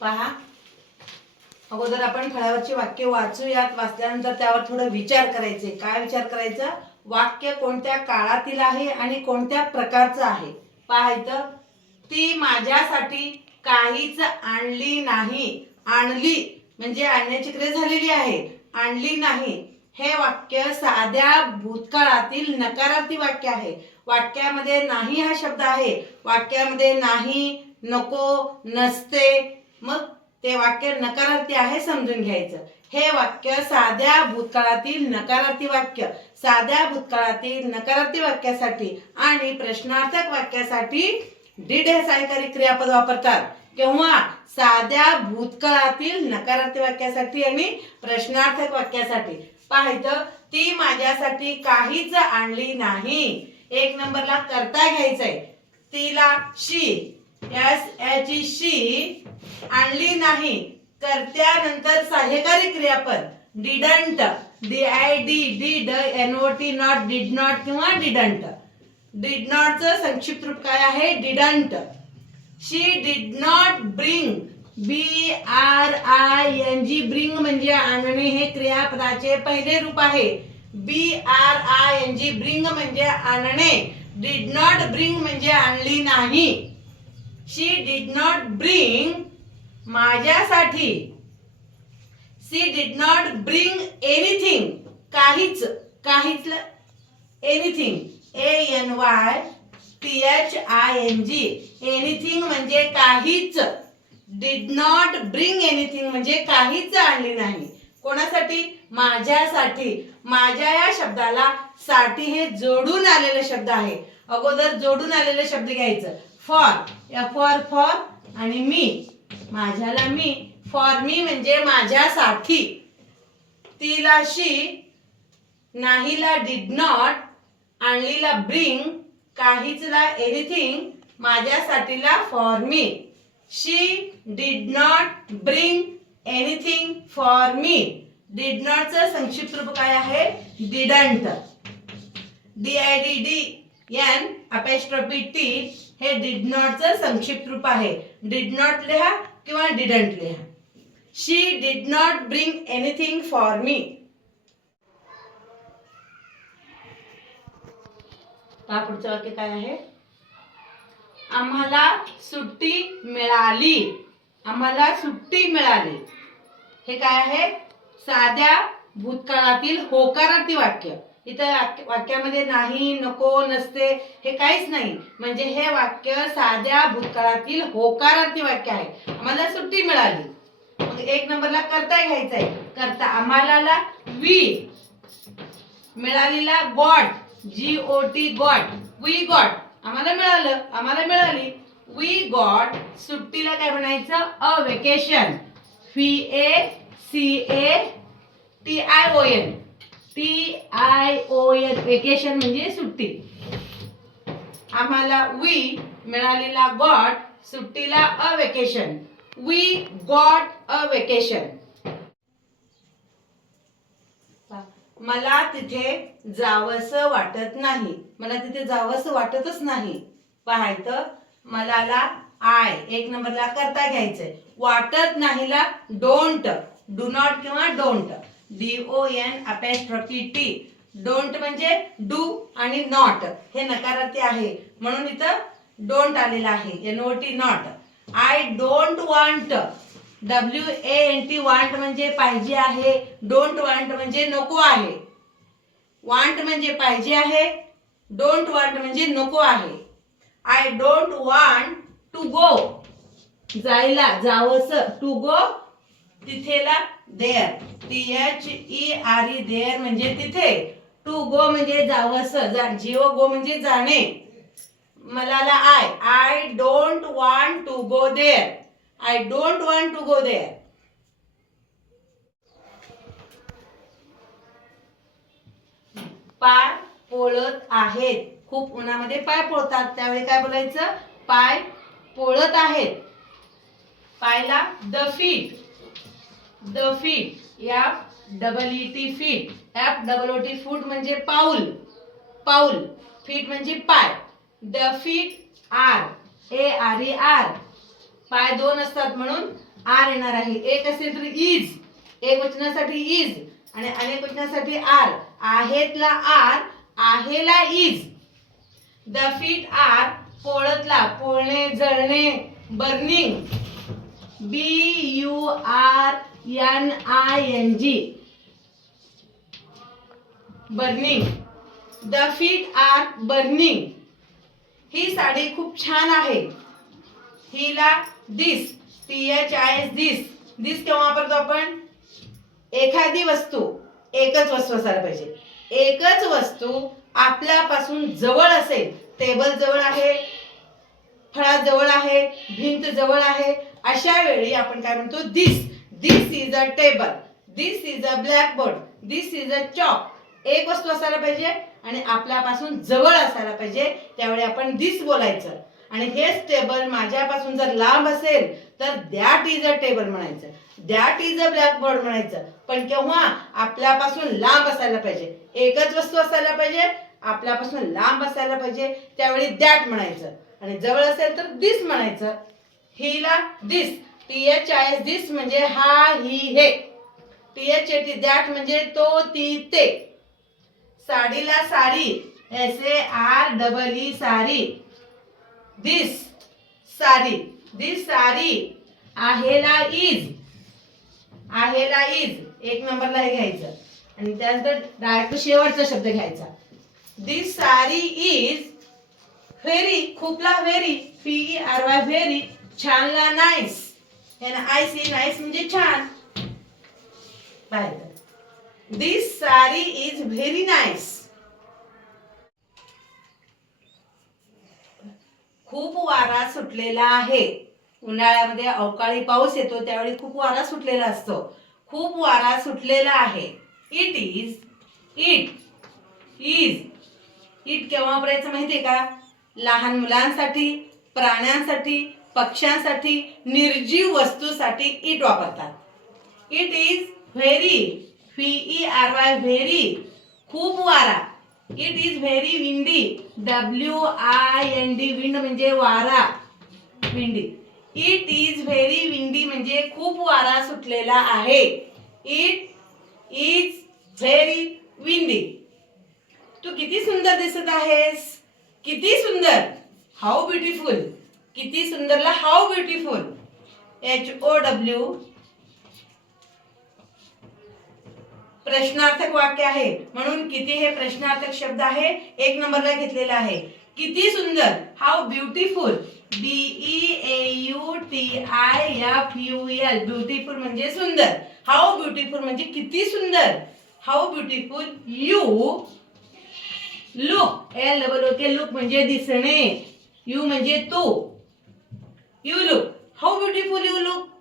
पहा. अगोदर आपण फळावरची वाक्य वाचूयात. वाचल्यानंतर त्यावर थोडं विचार करायचे. काय विचार करायचा? वाक्य कोणत्या काळातील आहे आणि कोणत्या प्रकारचं आहे? पाहायचं ती माझ्यासाठी काहीच आणली नाही. आणली म्हणजे आणण्याची क्रिया झालेली आहे. आणली नाही. हे वाक्य साध्या भूतकाळातील नकारार्थी वाक्य आहे. वाक्यामध्ये नाही हा शब्द आहे. वाक्यामध्ये नाही नको नसते मग ते वाक्य नकारार्थी आहे समजून घ्यायचं. हे वाक्य साध्या भूतकाळातील नकारार्थी वाक्य. साध्या भूतकाळातील नकारार्थी वाक्यासाठी आणि प्रश्नार्थक वाक्यासाठी डीड हे सहकारी क्रियापद वापरतात. किंवा साध्या भूतकाळातील नकारार्थी वाक्यासाठी आणि प्रश्नार्थक वाक्यासाठी. पाहायचं ती माझ्यासाठी काहीच आणली नाही. एक नंबरला करता घ्यायचंय. तिला शी. यास याची शी आणली नाही. कर्त्यानंतर सहाय्यकारी क्रियापद. Didn't D I D did N O T not did not किंवा डिडंट डिड नॉटचं संक्षिप्त रूप काय आहे? Didn't she did not bring B R I N G bring म्हणजे आणणे हे क्रियापदाचे पहिले रूप आहे. B R I N G bring म्हणजे आणणे. डिड नॉट ब्रिंग म्हणजे आणली नाही. शी डिड नॉट ब्रिंग माझ्यासाठी. She did not bring anything काहीच काहीच anything A N Y T H I N G anything म्हणजे काहीच. डिड नॉट ब्रिंग एनिथिंग म्हणजे काहीच आणली नाही. कोणासाठी? माझ्यासाठी. माझ्या या शब्दाला साठी हे जोडून आलेले शब्द आहे. अगोदर जोडून आलेले शब्द घ्यायचं. फॉर या फॉर फॉर आणि मी माझ्याला मी फॉर मी म्हणजे माझ्यासाठी. तिला शी नाहीला डिड नॉट आणलीला ब्रिंग काहीचला anything माझ्यासाठीला for me she did not bring anything for me did नॉटचं संक्षिप्त रूप काय आहे? Didn't D I D D N apostrophe T हे डिड नॉटचं संक्षिप्त रूप आहे. डिड नॉट लिहा किंवा डिडंट लिहा. She did not bring anything for me पुढचं वाक्य काय आहे? आम्हाला सुट्टी मिळाली. आम्हाला सुट्टी मिळाली. हे काय आहे? साध्या भूतकाळातील होकारार्थी वाक्य. इथं वाक्य- वाक्यामध्ये नाही नको नसते हे काहीच नाही. म्हणजे हे वाक्य साध्या भूतकाळातील होकारार्थी वाक्य आहे. आम्हाला सुट्टी मिळाली. मग एक नंबरला करता घ्यायचा आहे करता आम्हाला वी. मिळालेला got. G O T got. We got. आम्हाला मिळालं. आम्हाला मिळाली. We got. सुट्टीला काय म्हणायचं? A vacation V A C A T I O N T I O N vacation म्हणजे सुट्टी. आम्हाला वी मिळालेला गॉट सुट्टीला a vacation we got a vacation मला तिथे जावंसं वाटत नाही. मला तिथे जावंसं वाटतच नाही. पाहायचं मलाला आय एक नंबरला करता घ्यायचंय. वाटत नाहीला डोंट डू नॉट किंवा don't D O N apostrophe T don't म्हणजे डू आणि नॉट हे नकारार्थी आहे. म्हणून इथं डोंट आलेलं आहे. N O T not I don't want W A N T want म्हणजे पाहिजे आहे. डोंट वांट म्हणजे नको आहे. वांट म्हणजे पाहिजे आहे. डोंट वांट म्हणजे नको आहे. I don't want to go जायला जावंसं. To go तिथेला there T H E R E there म्हणजे तिथे. टू गो म्हणजे जावस जा जिओ गो म्हणजे जाणे. मलाला I. I don't want to go there. I don't want to go there. पाय पोळत आहेत. खूप उन्हामध्ये पाय पोळतात. त्यावेळी काय बोलायचं? पाय पोळत आहेत. पायला द फीट. द फीट या double E T feet F double O T foot म्हणजे पाऊल. पाऊल. फीट म्हणजे पाय. The feet are A R E are पाय दोन असतात म्हणून आर येणार आहे. एक असेल तर इज एक वचनासाठी इज आणि अनेक वचनासाठी आर आहेतला आर आहेला इज द फीट आर पोळतला पोळणे जळणे burning. B U R N I N G burning the feet are burning ही साडी खूप छान आहे. हिला this T H I S this this केव्हा वापरतो आपण? एखादी वस्तू एकच वस्तू असायला पाहिजे. एकच वस्तू आपल्यापासून जवळ असेल टेबल जवळ आहे फळा जवळ आहे भिंत जवळ आहे अशा वेळी आपण काय म्हणतो? This this is a table this is a blackboard this is a chalk एक वस्तू असायला पाहिजे आणि आपल्यापासून जवळ असायला पाहिजे त्यावेळी आपण दिस बोलायचं. आणि हेच टेबल माझ्यापासून जर लांब असेल तर दॅट इज अ टेबल म्हणायचं. दॅट इज अ ब्लॅकबोर्ड म्हणायचं. पण केव्हा? आपल्यापासून लांब असायला पाहिजे. एकच वस्तू असायला पाहिजे आपल्यापासून लांब असायला पाहिजे त्यावेळी दॅट म्हणायचं. आणि जवळ असेल तर दिस म्हणायचं. हिला this T H I S this म्हणजे हा ही हे. T H A T that म्हणजे तो ती ते. साडीला sari S A R double E saree. This saree. दिस सारी. आहेला इज आहेला इज एक नंबरला हे घ्यायचं. आणि त्यानंतर डायरेक्ट शेवटचा शब्द घ्यायचा. दिस सारी is very खूपला very V R Y very छानला nice I C nice म्हणजे छान। बाहेर this sari is very nice खूप वारा सुटलेला आहे. उन्हाळ्यामध्ये अवकाळी पाऊस येतो त्यावेळी खूप वारा सुटलेला असतो. खूप वारा सुटलेला आहे. It is it is it केव्हा वापरायचं आहे का? लहान मुलांसाठी प्राण्यांसाठी पक्ष्यांसाठी निर्जीव वस्तूसाठी इट वापरतात. It is very V R Y very खूप वारा. It is very windy W I N D wind म्हणजे वारा windy it is very windy म्हणजे खूप वारा सुटलेला आहे. इट इज व्हेरी विंडी तू किती सुंदर दिसत आहेस. किती सुंदर. हाऊ ब्युटिफुल किती सुंदरला how beautiful H O W प्रश्नार्थक वाक्य आहे. म्हणून किती हे प्रश्नार्थक शब्द आहे एक नंबरला घेतलेला आहे. किती सुंदर how beautiful B E A U T I F U L beautiful म्हणजे सुंदर. हाऊ ब्युटिफुल म्हणजे किती सुंदर. How beautiful you look L double O K look म्हणजे दिसणे. यू म्हणजे तू. You look how beautiful you look